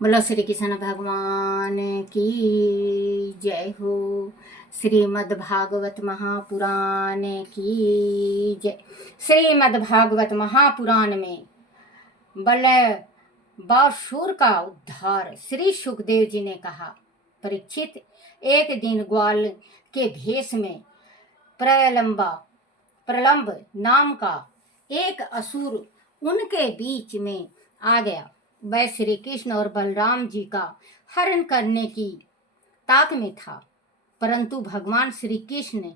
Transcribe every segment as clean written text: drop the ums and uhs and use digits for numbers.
बोलो श्री कृष्ण भगवान की जय हो। श्रीमद् भागवत महापुराण की जय। श्रीमद् भागवत महापुराण में बलबासुर का उद्धार। श्री सुखदेव जी ने कहा, परीक्षित, एक दिन ग्वाल के भेष में प्रलंब नाम का एक असुर उनके बीच में आ गया। वह श्री कृष्ण और बलराम जी का हरण करने की ताक में था, परंतु भगवान श्री कृष्ण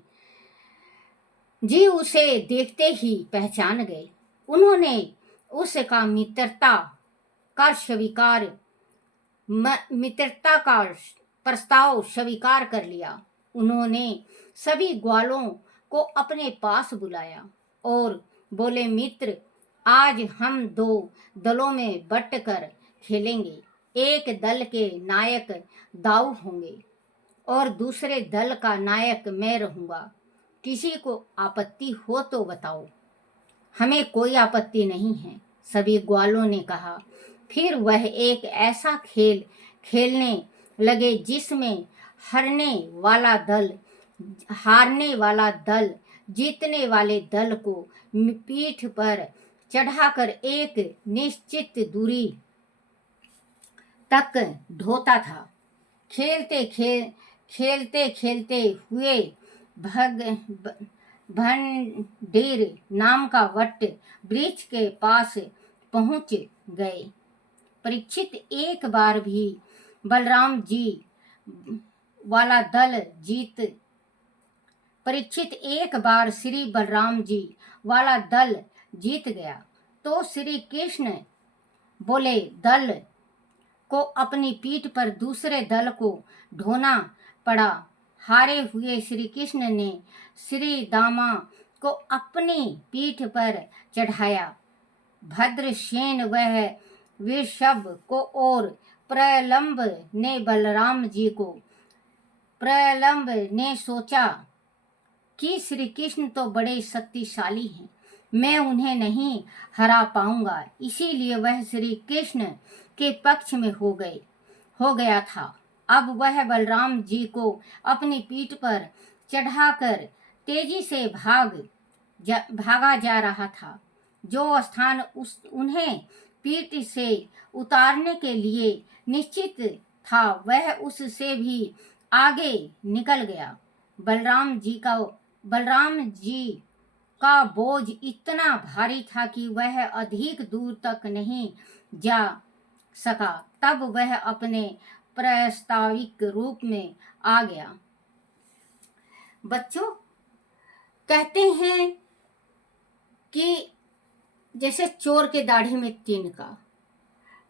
जी उसे देखते ही पहचान गए। उन्होंने उसका मित्रता का प्रस्ताव स्वीकार कर लिया। उन्होंने सभी ग्वालों को अपने पास बुलाया और बोले, मित्र, आज हम दो दलों में बंटकर खेलेंगे। एक दल के नायक दाऊ होंगे और दूसरे दल का नायक मैं रहूंगा। किसी को आपत्ति हो तो बताओ। हमें कोई आपत्ति नहीं है, सभी ग्वालों ने कहा। फिर वह एक ऐसा खेल खेलने लगे जिसमें हारने वाला दल जीतने वाले दल को पीठ पर चढ़ाकर एक निश्चित दूरी तक ढोता था। खेलते खेलते हुए भंडीर नाम का वट वृक्ष के पास पहुंच गए। परीक्षित, एक बार भी बलराम जी वाला दल परीक्षित एक बार श्री बलराम जी वाला दल जीत गया तो श्री कृष्ण बोले, दल को अपनी पीठ पर दूसरे दल को ढोना पड़ा। हारे हुए श्री कृष्ण ने श्री दामा को अपनी पीठ पर चढ़ाया। भद्रसेन वह वृषभ को और प्रलंब ने सोचा कि श्री कृष्ण तो बड़े शक्तिशाली हैं, मैं उन्हें नहीं हरा पाऊंगा, इसीलिए वह श्री कृष्ण के पक्ष में हो गया था। अब वह बलराम जी को अपनी पीठ पर चढ़ाकर तेजी से भागा जा रहा था। जो स्थान उन्हें पीठ से उतारने के लिए निश्चित था, वह उससे भी आगे निकल गया। बलराम जी का बोझ इतना भारी था कि वह अधिक दूर तक नहीं जा सका। तब वह अपने प्रास्ताविक रूप में आ गया। बच्चों, कहते हैं कि जैसे चोर के दाढ़ी में तिनका,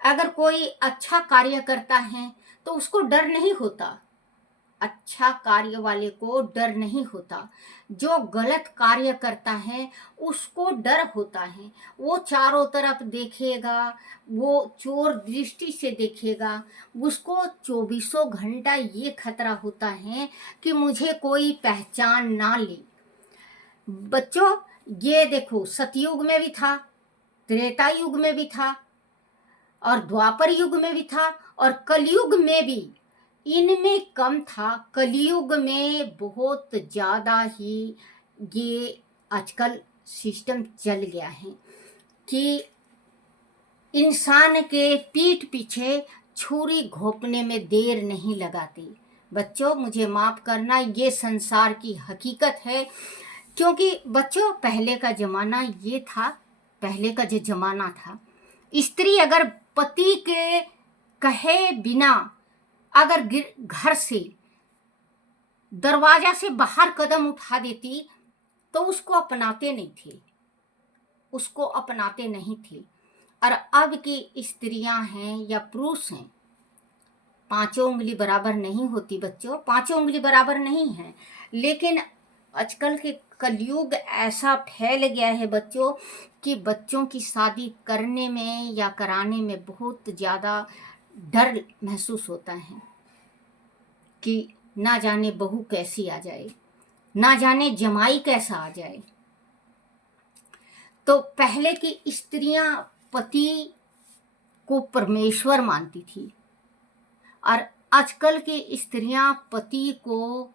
अगर कोई अच्छा कार्य करता है तो उसको डर नहीं होता। अच्छा कार्य वाले को डर नहीं होता, जो गलत कार्य करता है उसको डर होता है। वो चारों तरफ देखेगा, वो चोर दृष्टि से देखेगा, उसको 24 घंटा ये खतरा होता है कि मुझे कोई पहचान ना ले। बच्चों, ये देखो, सतयुग में भी था, त्रेता युग में भी था और द्वापर युग में भी था और कलयुग में भी। इनमें कम था, कलयुग में बहुत ज़्यादा ही ये आजकल सिस्टम चल गया है कि इंसान के पीठ पीछे छुरी घोंपने में देर नहीं लगाती। बच्चों, मुझे माफ़ करना, ये संसार की हकीकत है। क्योंकि बच्चों, पहले का ज़माना ये था, पहले का जो ज़माना था, स्त्री अगर पति के कहे बिना अगर घर से दरवाजा से बाहर कदम उठा देती तो उसको अपनाते नहीं थे। और अब की स्त्रियां हैं या पुरुष हैं, पांचों उंगली बराबर नहीं होती बच्चों, पांचों उंगली बराबर नहीं है। लेकिन आजकल के कलयुग ऐसा फैल गया है बच्चों कि बच्चों की शादी करने में या कराने में बहुत ज़्यादा डर महसूस होता है कि ना जाने बहू कैसी आ जाए, ना जाने जमाई कैसा आ जाए। तो पहले की स्त्रियां पति को परमेश्वर मानती थी, और आजकल की स्त्रियां पति को,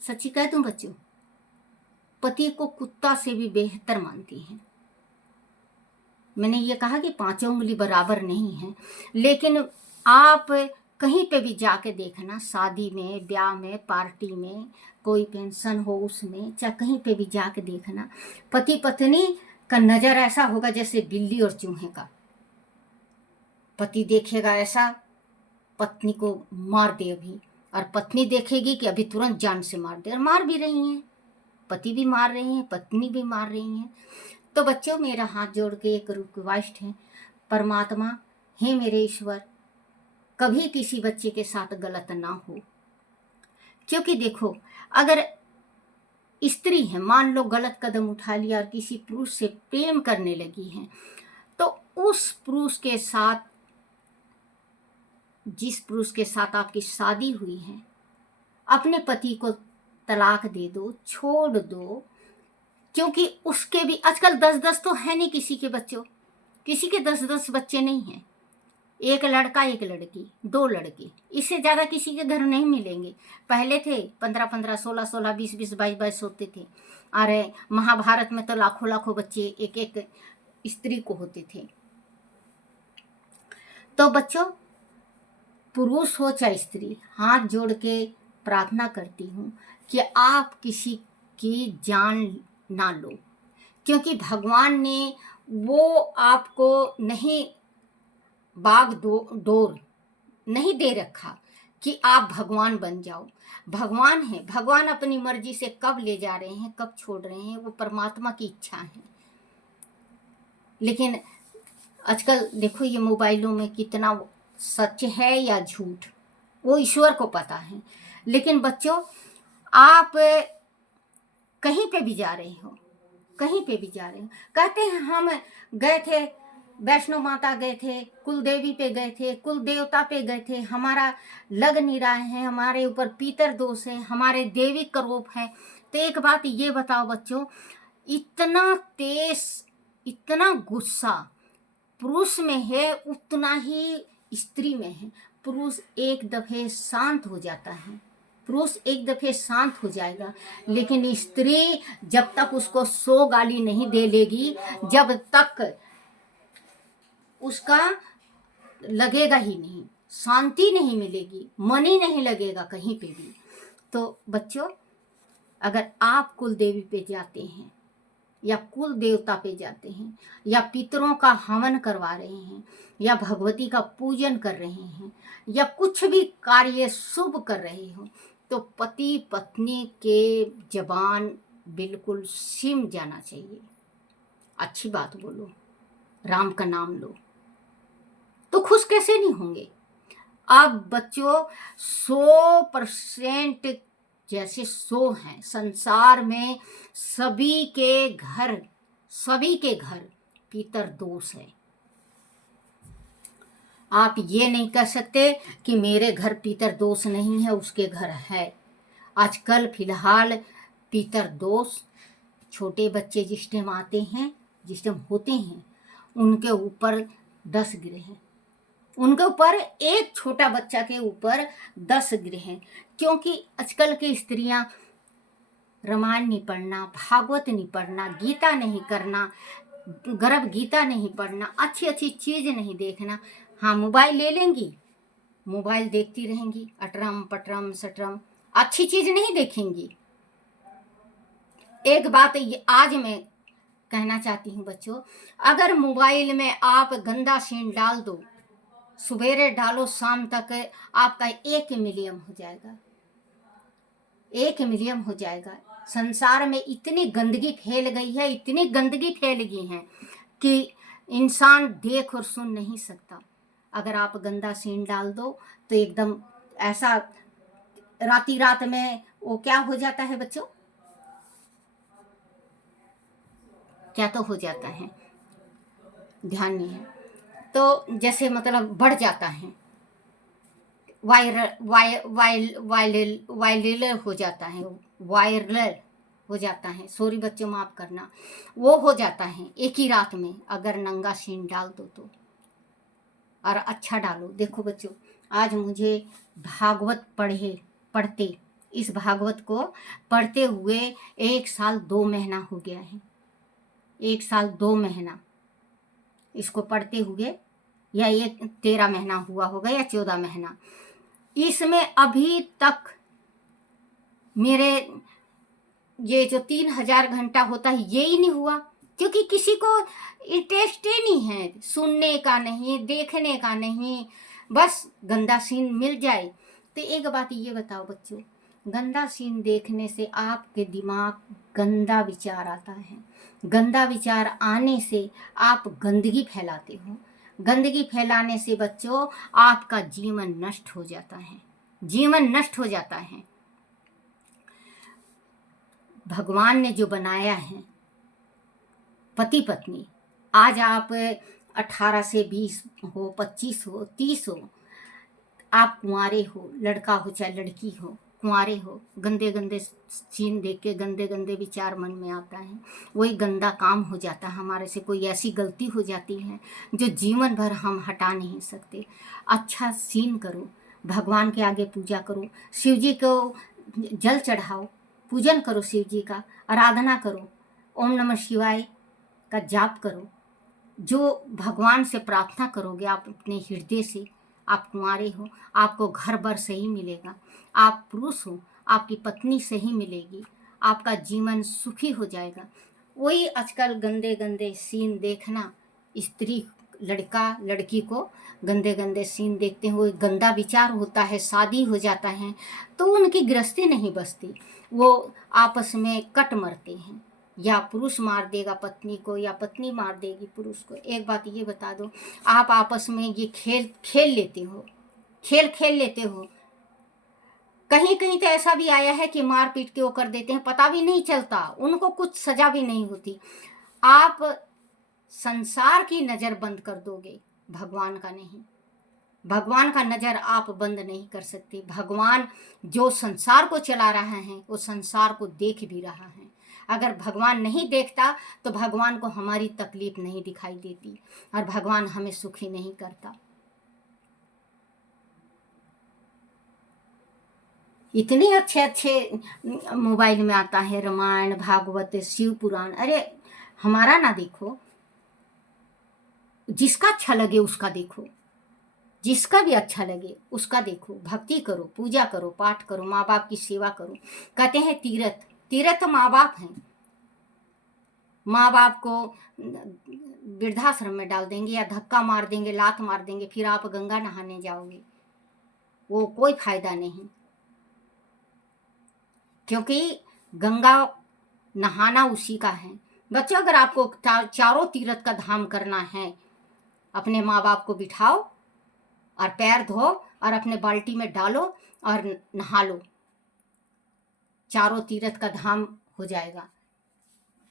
सच्ची कह दूं बच्चों, पति को कुत्ता से भी बेहतर मानती हैं। मैंने ये कहा कि पांचों उंगली बराबर नहीं है, लेकिन आप कहीं पे भी जाके देखना, शादी में, ब्याह में, पार्टी में, कोई पेंशन हो उसमें, चाहे कहीं पे भी जाके देखना, पति पत्नी का नजर ऐसा होगा जैसे बिल्ली और चूहे का। पति देखेगा ऐसा, पत्नी को मार दे अभी, और पत्नी देखेगी कि अभी तुरंत जान से मार दे, और मार भी रही हैं, पति भी मार रही हैं, पत्नी भी मार रही हैं। तो बच्चों, मेरा हाथ जोड़ के एक रिक्वेस्ट है, परमात्मा, हे मेरे ईश्वर, कभी किसी बच्चे के साथ गलत ना हो। क्योंकि देखो, अगर स्त्री है, मान लो गलत कदम उठा लिया और किसी पुरुष से प्रेम करने लगी है, तो उस पुरुष के साथ, जिस पुरुष के साथ आपकी शादी हुई है, अपने पति को तलाक दे दो, छोड़ दो। क्योंकि उसके भी आजकल 10-10 तो है नहीं किसी के बच्चों, किसी के 10-10 बच्चे नहीं हैं। एक लड़का, एक लड़की, 2 लड़के, इससे ज़्यादा किसी के घर नहीं मिलेंगे। पहले थे 15-15, 16-16, 20-20, 22-22 होते थे। अरे महाभारत में तो लाखों लाखों बच्चे एक एक स्त्री को होते थे। तो बच्चों, पुरुष हो चाहे स्त्री, हाथ जोड़ के प्रार्थना करती हूँ कि आप किसी की जान ना लो, क्योंकि भगवान ने वो आपको नहीं डोर नहीं दे रखा कि आप भगवान बन जाओ। भगवान है, भगवान अपनी मर्जी से कब ले जा रहे हैं, कब छोड़ रहे हैं, वो परमात्मा की इच्छा है। लेकिन आजकल देखो, ये मोबाइलों में कितना सच है या झूठ, वो ईश्वर को पता है। लेकिन बच्चों, आप कहीं पे भी जा रहे हो, कहीं पे भी जा रहे हो, कहते हैं हम गए थे वैष्णो माता, गए थे कुल देवी पे, गए थे कुल देवता पे, गए थे, हमारा लग नहीं रहा है, हमारे ऊपर पीतर दोष है, हमारे देवी करोप है। तो एक बात ये बताओ बच्चों, इतना तेज, इतना गुस्सा पुरुष में है, उतना ही स्त्री में है। पुरुष एक दफे शांत हो जाता है, पुरुष एक दफे शांत हो जाएगा, लेकिन स्त्री जब तक उसको 100 गाली नहीं दे लेगी, जब तक उसका लगेगा ही नहीं, शांति नहीं मिलेगी, मन ही नहीं लगेगा कहीं पे भी। तो बच्चों, अगर आप कुल देवी पे जाते हैं, या कुल देवता पे जाते हैं, या पितरों का हवन करवा रहे हैं, या भगवती का पूजन कर रहे हैं, या कुछ भी कार्य शुभ कर रहे हो, तो पति पत्नी के जबान बिल्कुल सिम जाना चाहिए। अच्छी बात बोलो, राम का नाम लो, तो खुश कैसे नहीं होंगे। अब बच्चों, 100% जैसे 100 हैं संसार में, सभी के घर पितर दोष है। आप ये नहीं कह सकते कि मेरे घर पितर दोष नहीं है, उसके घर है। आजकल फिलहाल पितर दोष, छोटे बच्चे जिस टाइम आते हैं, जिस टाइम होते हैं, उनके ऊपर 10 गिरे हैं, उनके ऊपर, एक छोटा बच्चा के ऊपर 10 गिरे हैं। क्योंकि आजकल की स्त्रियां रामायण नहीं पढ़ना, भागवत नहीं पढ़ना, गीता नहीं करना, गर्भ गीता नहीं पढ़ना, अच्छी अच्छी चीज नहीं देखना। हाँ, मोबाइल ले लेंगी, मोबाइल देखती रहेंगी, अटरम पटरम सटरम, अच्छी चीज नहीं देखेंगी। एक बात ये आज मैं कहना चाहती हूँ बच्चों, अगर मोबाइल में आप गंदा सीन डाल दो, सुबेरे डालो शाम तक, आपका 1 मिलियन हो जाएगा, 1 मिलियन हो जाएगा। संसार में इतनी गंदगी फैल गई है, इतनी गंदगी फैल गई है कि इंसान देख और सुन नहीं सकता। अगर आप गंदा सीन डाल दो तो एकदम ऐसा रात में वो क्या हो जाता है बच्चों, क्या तो हो जाता है, ध्यान नहीं है, तो जैसे मतलब बढ़ जाता है, वायरल हो जाता है, वायरल हो जाता है, सॉरी बच्चों माफ करना, वो हो जाता है एक ही रात में, अगर नंगा सीन डाल दो तो। और अच्छा डालो। देखो बच्चों, आज मुझे भागवत पढ़ते इस भागवत को पढ़ते हुए 1 साल 2 महीना हो गया है। 1 साल 2 महीना इसको पढ़ते हुए, या ये 13 महीना हुआ होगा या 14 महीना। इसमें अभी तक मेरे ये जो 3000 घंटा होता है ये ही नहीं हुआ, क्योंकि किसी को इंटरेस्ट ही नहीं है, सुनने का नहीं, देखने का नहीं, बस गंदा सीन मिल जाए। तो एक बात ये बताओ बच्चों, गंदा सीन देखने से आपके दिमाग गंदा विचार आता है। गंदा विचार आने से आप गंदगी फैलाते हो। गंदगी फैलाने से बच्चों आपका जीवन नष्ट हो जाता है, जीवन नष्ट हो जाता है। भगवान ने जो बनाया है पति पत्नी, आज आप 18 से 20 हो, 25 हो, 30 हो, आप कुंवारे हो, लड़का हो चाहे लड़की हो, कुंवारे हो, गंदे गंदे सीन देख के गंदे गंदे विचार मन में आता है, वही गंदा काम हो जाता है हमारे से। कोई ऐसी गलती हो जाती है जो जीवन भर हम हटा नहीं सकते। अच्छा सीन करो, भगवान के आगे पूजा करो, शिव जी को जल चढ़ाओ, पूजन करो, शिव जी का आराधना करो, ओम नमः शिवाय का जाप करो। जो भगवान से प्रार्थना करोगे आप अपने हृदय से, आप कुंवारे हो, आपको घर भर सही मिलेगा। आप पुरुष हो, आपकी पत्नी सही मिलेगी, आपका जीवन सुखी हो जाएगा। वही आजकल गंदे गंदे सीन देखना, स्त्री लड़का लड़की को गंदे गंदे सीन देखते हैं, वो गंदा विचार होता है, शादी हो जाता है तो उनकी गृहस्थी नहीं बसती, वो आपस में कट मरते हैं, या पुरुष मार देगा पत्नी को या पत्नी मार देगी पुरुष को। एक बात ये बता दो, आप आपस में ये खेल लेते हो, खेल लेते हो। कहीं कहीं तो ऐसा भी आया है कि मार पीट के वो कर देते हैं, पता भी नहीं चलता, उनको कुछ सजा भी नहीं होती। आप संसार की नज़र बंद कर दोगे, भगवान का नहीं। भगवान का नज़र आप बंद नहीं कर सकते। भगवान जो संसार को चला रहा है वो संसार को देख भी रहा है। अगर भगवान नहीं देखता तो भगवान को हमारी तकलीफ नहीं दिखाई देती और भगवान हमें सुखी नहीं करता। इतने अच्छे अच्छे मोबाइल में आता है, रामायण, भागवत, शिव पुराण। अरे हमारा ना देखो, जिसका अच्छा लगे उसका देखो, जिसका भी अच्छा लगे उसका देखो। भक्ति करो, पूजा करो, पाठ करो, माँ बाप की सेवा करो। कहते हैं तीर्थ, तीर्थ माँ बाप हैं। माँ बाप को वृद्धाश्रम में डाल देंगे या धक्का मार देंगे, लात मार देंगे, फिर आप गंगा नहाने जाओगे, वो कोई फायदा नहीं। क्योंकि गंगा नहाना उसी का है। बच्चों, अगर आपको चारों तीर्थ का धाम करना है, अपने माँ बाप को बिठाओ और पैर धो और अपने बाल्टी में डालो और नहा लो, चारों तीर्थ का धाम हो जाएगा।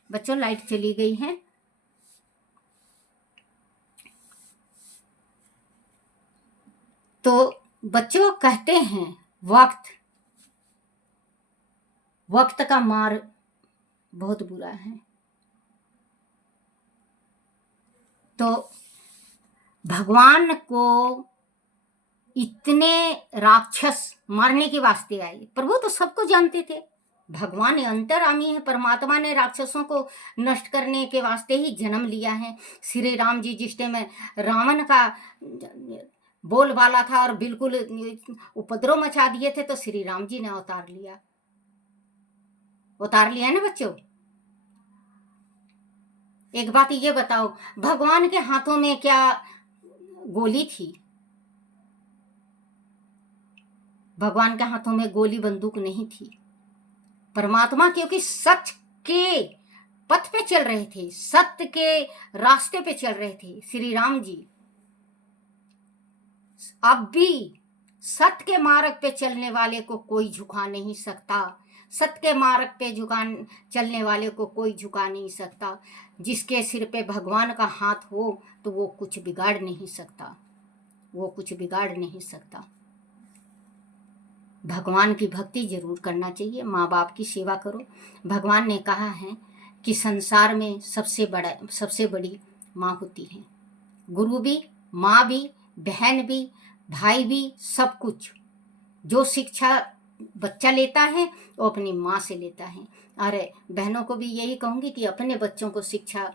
बच्चों, लाइट चली गई है। तो बच्चों कहते हैं वक्त का मार बहुत बुरा है। तो भगवान को इतने राक्षस मारने के वास्ते आए। प्रभु तो सबको जानते थे, भगवान अंतर्यामी है, परमात्मा ने राक्षसों को नष्ट करने के वास्ते ही जन्म लिया है। श्री राम जी जिस टाइम रावण का बोलबाला था और बिल्कुल उपद्रव मचा दिए थे, तो श्री राम जी ने उतार लिया ना बच्चों। एक बात ये बताओ, भगवान के हाथों में क्या गोली थी? भगवान के हाथों में गोली बंदूक नहीं थी। परमात्मा क्योंकि सच के पथ पे चल रहे थे, सत्य के रास्ते पे चल रहे थे श्री राम जी। अब भी सत्य के मार्ग पे चलने वाले को कोई झुका नहीं सकता। सत्य के मार्ग पे चलने वाले को कोई झुका नहीं सकता। जिसके सिर पे भगवान का हाथ हो तो वो कुछ बिगाड़ नहीं सकता, वो कुछ बिगाड़ नहीं सकता। भगवान की भक्ति जरूर करना चाहिए, माँ बाप की सेवा करो। भगवान ने कहा है कि संसार में सबसे बड़ी माँ होती है। गुरु भी, माँ भी, बहन भी, भाई भी, सब कुछ। जो शिक्षा बच्चा लेता है वो अपनी माँ से लेता है। और बहनों को भी यही कहूँगी कि अपने बच्चों को शिक्षा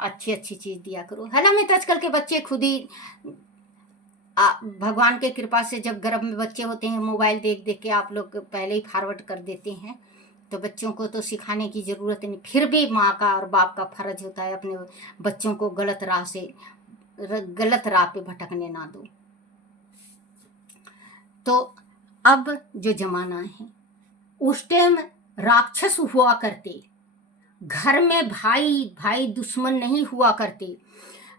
अच्छी अच्छी चीज़ दिया करो। हालांकि तो आजकल के बच्चे खुद ही भगवान के कृपा से जब गर्भ में बच्चे होते हैं मोबाइल देख देख के आप लोग पहले ही फॉरवर्ड कर देते हैं, तो बच्चों को तो सिखाने की ज़रूरत नहीं। फिर भी माँ का और बाप का फर्ज होता है अपने बच्चों को गलत राह पे भटकने ना दो। तो अब जो जमाना है, उस टाइम राक्षस हुआ करते, घर में भाई भाई दुश्मन नहीं हुआ करते।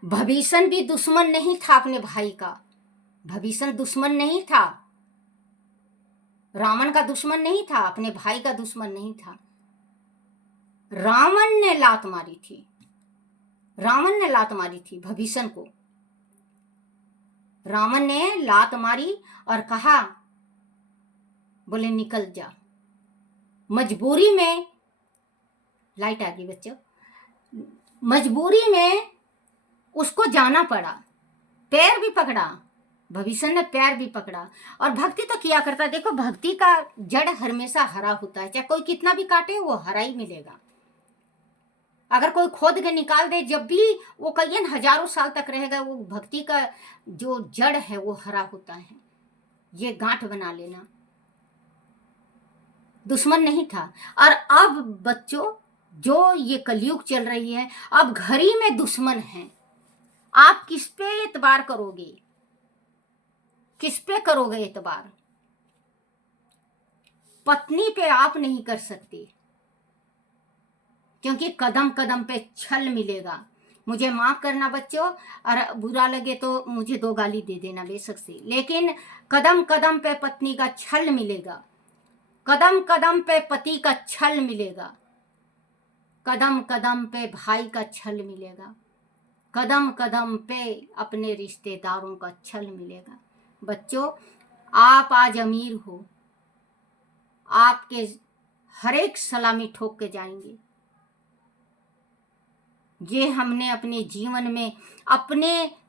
भीषण भी दुश्मन नहीं था अपने भाई का, भीषण दुश्मन नहीं था, रावण का दुश्मन नहीं था, अपने भाई का दुश्मन नहीं था। रावण ने लात मारी थी, रावण ने लात मारी थी भीषण को। रावण ने लात मारी और कहा, बोले निकल जा। मजबूरी में, लाइट आ गई बच्चों, मजबूरी में उसको जाना पड़ा, पैर भी पकड़ा, भीषण ने पैर भी पकड़ा। और भक्ति तो किया करता। देखो भक्ति का जड़ हमेशा हरा होता है, चाहे कोई कितना भी काटे वो हरा ही मिलेगा। अगर कोई खोद के निकाल दे, जब भी वो कई हजारों साल तक रहेगा, वो भक्ति का जो जड़ है वो हरा होता है। ये गांठ बना लेना। दुश्मन नहीं था। और अब बच्चों, जो ये कलयुग चल रही है, अब घर ही में दुश्मन है। आप किस पे एतबार करोगे, किस पे करोगे एतबार? पत्नी पे आप नहीं कर सकते, क्योंकि कदम कदम पे छल मिलेगा। मुझे माफ करना बच्चों, और बुरा लगे तो मुझे 2 गाली दे देना बेशक से, लेकिन कदम कदम पे पत्नी का छल मिलेगा, कदम कदम पे पति का छल मिलेगा, कदम कदम पे भाई का छल मिलेगा, कदम कदम पे अपने रिश्तेदारों का छल मिलेगा। बच्चों, आप आज अमीर हो, आपके हर एक सलामी ठोक के जाएंगे। ये हमने अपने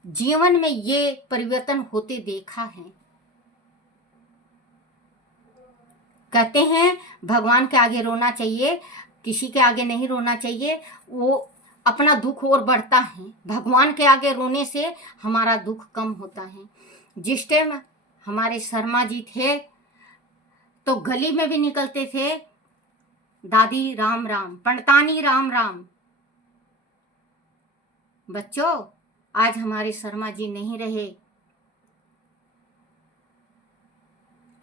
जीवन में ये परिवर्तन होते देखा है। कहते हैं भगवान के आगे रोना चाहिए, किसी के आगे नहीं रोना चाहिए, वो अपना दुख और बढ़ता है। भगवान के आगे रोने से हमारा दुख कम होता है। जिस टाइम हमारे शर्मा जी थे तो गली में भी निकलते थे, दादी राम राम, पंडतानी राम राम। बच्चों, आज हमारे शर्मा जी नहीं रहे,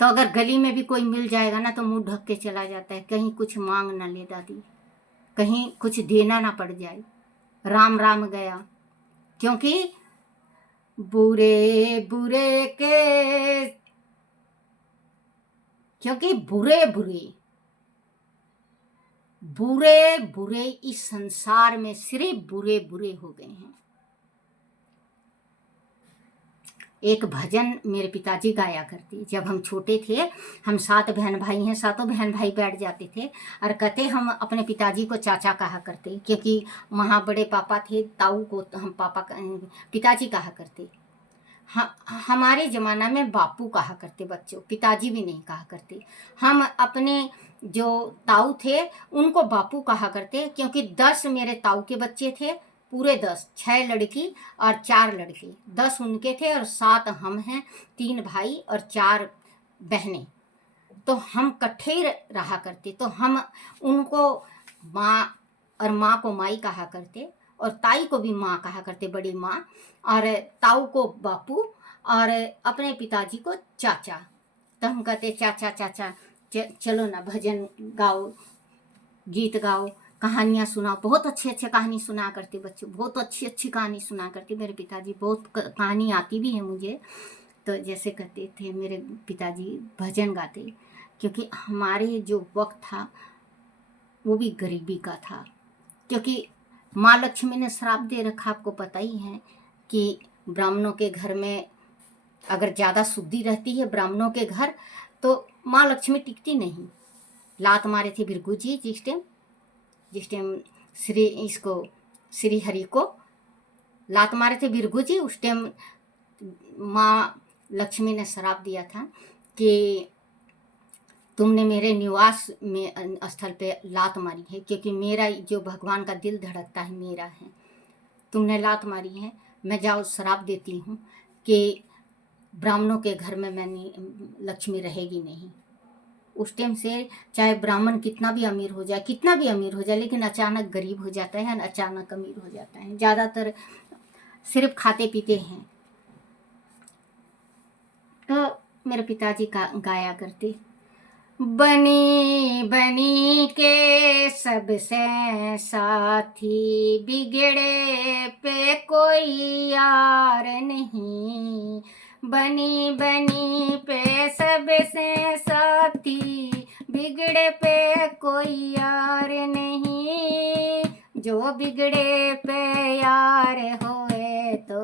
तो अगर गली में भी कोई मिल जाएगा ना तो मुंह ढक के चला जाता है, कहीं कुछ मांग ना ले दादी, कहीं कुछ देना ना पड़ जाए। राम राम गया, क्योंकि बुरे बुरे के, क्योंकि बुरे बुरे बुरे बुरे इस संसार में सिर्फ बुरे बुरे हो गए हैं। एक भजन मेरे पिताजी गाया करते, जब हम छोटे थे, हम 7 बहन भाई हैं, 7 बहन भाई बैठ जाते थे और कहते हम अपने पिताजी को चाचा कहा करते, क्योंकि वहाँ बड़े पापा थे, ताऊ को हम पिताजी कहा करते। हमारे ज़माना में बापू कहा करते बच्चों, पिताजी भी नहीं कहा करते। हम अपने जो ताऊ थे उनको बापू कहा करते, क्योंकि 10 मेरे ताऊ के बच्चे थे, पूरे 10, 6 लड़की और 4 लड़के, 10 उनके थे और 7 हम हैं, 3 भाई और 4 बहनें। तो हम इकट्ठे ही रहा करते, तो हम उनको माँ और माँ को माई कहा करते, और ताई को भी माँ कहा करते, बड़ी माँ, और ताऊ को बापू, और अपने पिताजी को चाचा। तो हम कहते चाचा चाचा चलो ना भजन गाओ, गीत गाओ, कहानियाँ सुनाओ। बहुत अच्छे अच्छे कहानी सुना करते बच्चों, बहुत अच्छी अच्छी कहानी सुना करते मेरे पिताजी। बहुत कहानी आती भी है मुझे, तो जैसे कहते थे मेरे पिताजी भजन गाते, क्योंकि हमारे जो वक्त था वो भी गरीबी का था, क्योंकि माँ लक्ष्मी ने श्राप दे रखा, आपको पता ही है कि ब्राह्मणों के घर में अगर ज़्यादा शुद्धि रहती है ब्राह्मणों के घर, तो माँ लक्ष्मी टिकती नहीं। लात मारे थे भृगु जी जिस टाइम श्री हरि को लात मारे थे भृगु जी, उस टाइम माँ लक्ष्मी ने श्राप दिया था कि तुमने मेरे निवास में स्थल पे लात मारी है, क्योंकि मेरा जो भगवान का दिल धड़कता है मेरा है, तुमने लात मारी है। मैं जाओ श्राप देती हूँ कि ब्राह्मणों के घर में लक्ष्मी रहेगी नहीं। उस टाइम से चाहे ब्राह्मण कितना भी अमीर हो जाए, लेकिन अचानक गरीब हो जाता है, अचानक अमीर हो जाता है। ज़्यादातर सिर्फ खाते पीते हैं। तो मेरे पिताजी का गाया करते, बनी बनी के सबसे साथी, बिगड़े पे कोई यार नहीं। बनी बनी पे सबसे साथी, बिगड़े पे कोई यार नहीं। जो बिगड़े पे यार होए तो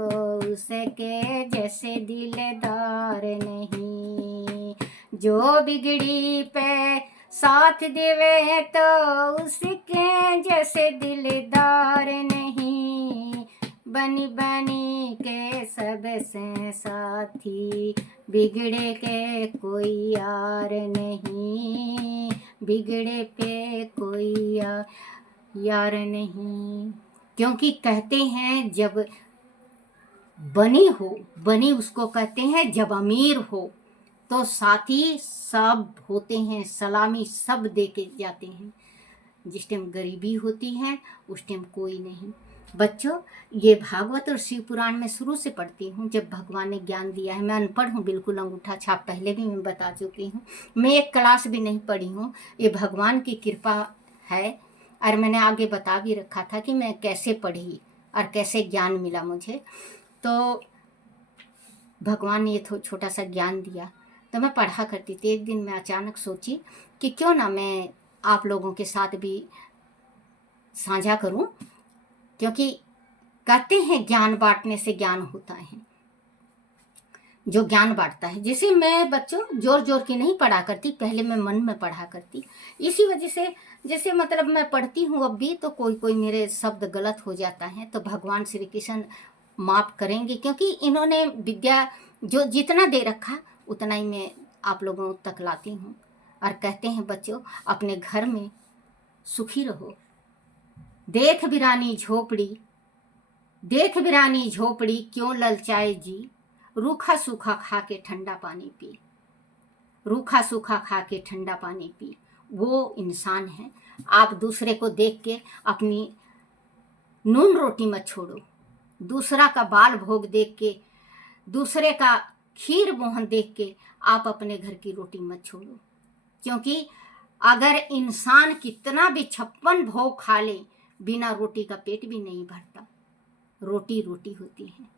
उसके जैसे दिलदार नहीं। जो बिगड़ी पे साथ देवे तो उसके जैसे दिलदार नहीं। बनी बनी के सबसे साथी, बिगड़े के कोई यार नहीं। बिगड़े पे कोई यार नहीं। क्योंकि कहते हैं जब बनी उसको कहते हैं जब अमीर हो तो साथी सब होते हैं, सलामी सब दे के जाते हैं। जिस टाइम गरीबी होती है उस टाइम कोई नहीं। बच्चों, ये भागवत और शिव पुराण में शुरू से पढ़ती हूँ। जब भगवान ने ज्ञान दिया है, मैं अनपढ़ हूँ, बिल्कुल अंगूठा छाप, पहले भी मैं बता चुकी हूँ। मैं एक क्लास भी नहीं पढ़ी हूँ, ये भगवान की कृपा है। और मैंने आगे बता भी रखा था कि मैं कैसे पढ़ी और कैसे ज्ञान मिला मुझे। तो भगवान ने ये छोटा सा ज्ञान दिया, तो मैं पढ़ा करती थी। एक दिन मैं अचानक सोची कि क्यों ना मैं आप लोगों के साथ भी साझा करूं, क्योंकि कहते हैं ज्ञान बांटने से ज्ञान होता है। जो ज्ञान बांटता है, जैसे मैं बच्चों जोर जोर की नहीं पढ़ा करती, पहले मैं मन में पढ़ा करती। इसी वजह से जैसे मतलब मैं पढ़ती हूँ अब भी, तो कोई कोई मेरे शब्द गलत हो जाता है, तो भगवान श्री कृष्ण माफ करेंगे, क्योंकि इन्होंने विद्या जो जितना दे रखा उतना ही मैं आप लोगों तक लाती हूँ। और कहते हैं बच्चों, अपने घर में सुखी रहो। देख बिरानी झोपड़ी क्यों ललचाए जी। रूखा सूखा खा के ठंडा पानी पी। वो इंसान है। आप दूसरे को देख के अपनी नून रोटी मत छोड़ो। दूसरा का बाल भोग देख के, दूसरे का खीर मोहन देख के आप अपने घर की रोटी मत छोड़ो। क्योंकि अगर इंसान कितना भी 56 भोग खा ले, बिना रोटी का पेट भी नहीं भरता। रोटी रोटी होती है।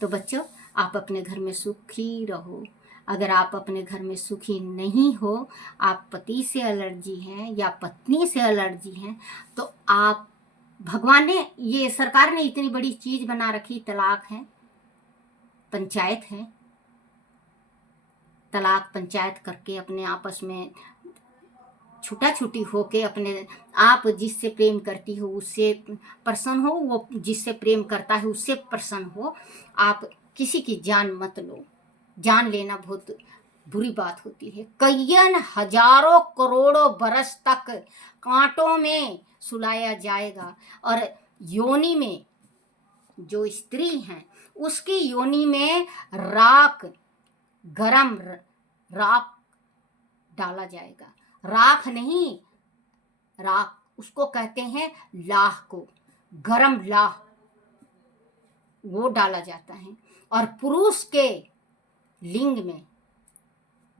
तो बच्चों, आप अपने घर में सुखी रहो। अगर आप अपने घर में सुखी नहीं हो, आप पति से एलर्जी है या पत्नी से एलर्जी है, तो आप, भगवान ने, ये सरकार ने इतनी बड़ी चीज बना रखी, तलाक है, पंचायत है। तलाक पंचायत करके अपने आपस में छूटा छूटी होके अपने आप जिससे प्रेम करती हो उससे प्रसन्न हो, वो जिससे प्रेम करता है उससे प्रसन्न हो। आप किसी की जान मत लो। जान लेना बहुत बुरी बात होती है। कईयन हजारों करोड़ों बरस तक कांटों में सुलाया जाएगा, और योनि में जो स्त्री हैं उसकी योनि में गरम राख डाला जाएगा। राख नहीं, राख उसको कहते हैं, लाह को, गरम लाह, वो डाला जाता है। और पुरुष के लिंग में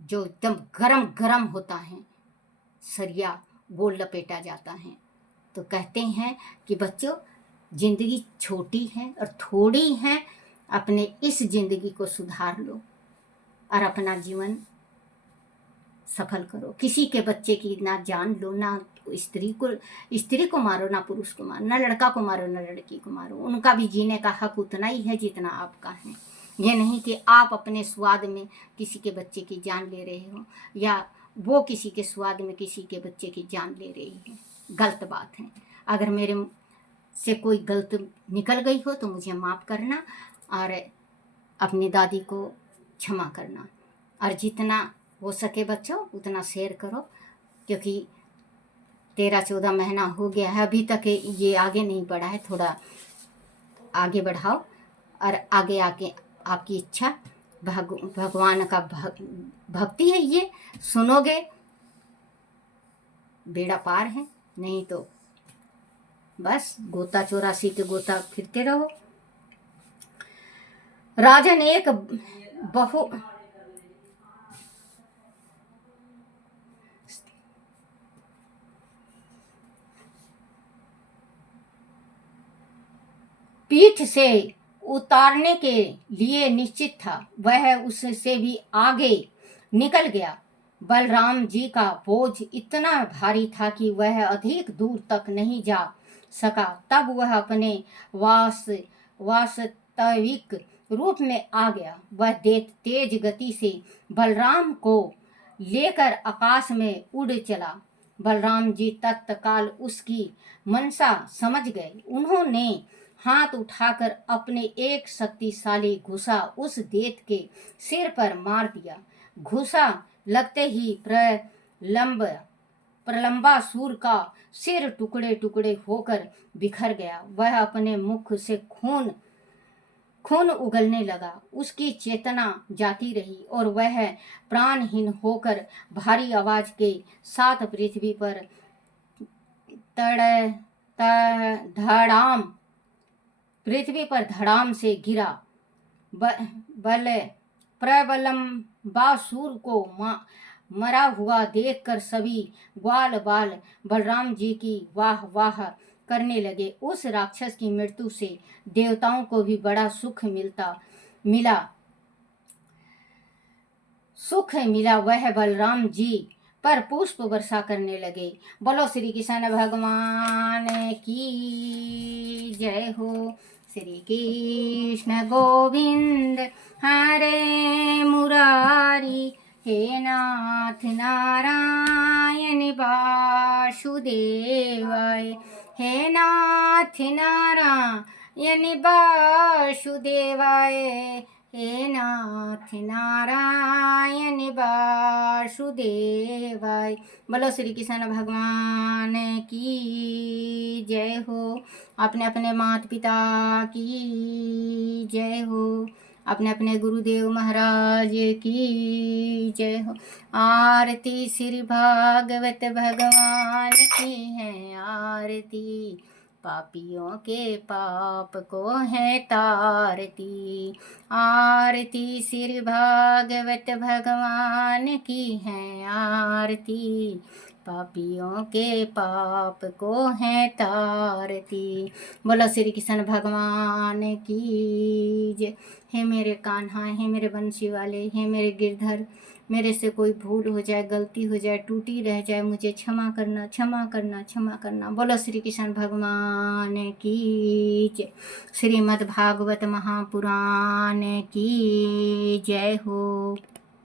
जो एकदम गरम गरम होता है सरिया, वो लपेटा जाता है। तो कहते हैं कि बच्चों, जिंदगी छोटी है और थोड़ी है, अपने इस जिंदगी को सुधार लो और अपना जीवन सफल करो। किसी के बच्चे की ना जान लो, ना स्त्री को मारो, ना पुरुष को मारो, ना लड़का को मारो, ना लड़की को मारो। उनका भी जीने का हक उतना ही है जितना आपका है। ये नहीं कि आप अपने स्वाद में किसी के बच्चे की जान ले रहे हो, या वो किसी के स्वाद में किसी के बच्चे की जान ले रही है। गलत बात है। अगर मेरे से कोई गलत निकल गई हो तो मुझे माफ़ करना। और अपनी दादी को क्षमा करना। और जितना हो सके बच्चों उतना शेयर करो, क्योंकि 13-14 महीना हो गया है, अभी तक ये आगे नहीं बढ़ा है। थोड़ा आगे बढ़ाओ और आगे आके आपकी इच्छा, भगवान का भक्ति है, ये सुनोगे बेड़ा पार है, नहीं तो बस गोता 84 के गोता फिरते रहो। राजन एक बहु पीठ से उतारने के लिए निश्चित था, वह उससे भी आगे निकल गया। बलराम जी का बोझ इतना भारी था कि वह अधिक दूर तक नहीं जा सका। तब वह अपने वास्तविक रूप में आ गया। वह तेज गति से बलराम को लेकर आकाश में उड़ चला। बलराम जी तत्काल उसकी मनसा समझ गए। उन्होंने हाथ उठाकर अपने एक शक्तिशाली घुसा उस दैत्य के सिर पर मार दिया। घुसा लगते ही प्रलंबासुर का सिर टुकड़े टुकड़े होकर बिखर गया। वह अपने मुख से खून उगलने लगा। उसकी चेतना जाती रही और वह प्राणहीन होकर भारी आवाज के साथ पृथ्वी पर धड़ाम से गिरा। प्रबलम्बासुर को मरा हुआ देखकर सभी ग्वाल बाल बलराम जी की वाह वाह करने लगे। उस राक्षस की मृत्यु से देवताओं को भी बड़ा सुख मिला। वह बलराम जी पर पुष्प वर्षा करने लगे। बोलो श्री कृष्ण भगवान की जय हो। श्री कृष्ण गोविंद हरे मुरारी, हे नाथ नारायण वासुदेवाय, हे नाथ नारायण वासुदेवाय, हे नाथ नारायण वासुदेवाय। बोलो श्री कृष्ण भगवान की जय हो। अपने अपने माता पिता की जय हो। अपने अपने गुरुदेव महाराज की जय हो। आरती श्री भागवत भगवान की है आरती, पापियों के पाप को है तारती। आरती श्री भागवत भगवान की है आरती, पापियों के पाप को है तारती। बोलो श्री कृष्ण भगवान की जय। हे मेरे कान्हा, हे मेरे बंसी वाले, हे मेरे गिरधर, मेरे से कोई भूल हो जाए, गलती हो जाए, टूटी रह जाए, मुझे क्षमा करना, क्षमा करना, क्षमा करना। बोलो श्री कृष्ण भगवान की जय। श्रीमद् भागवत महापुराण की जय हो।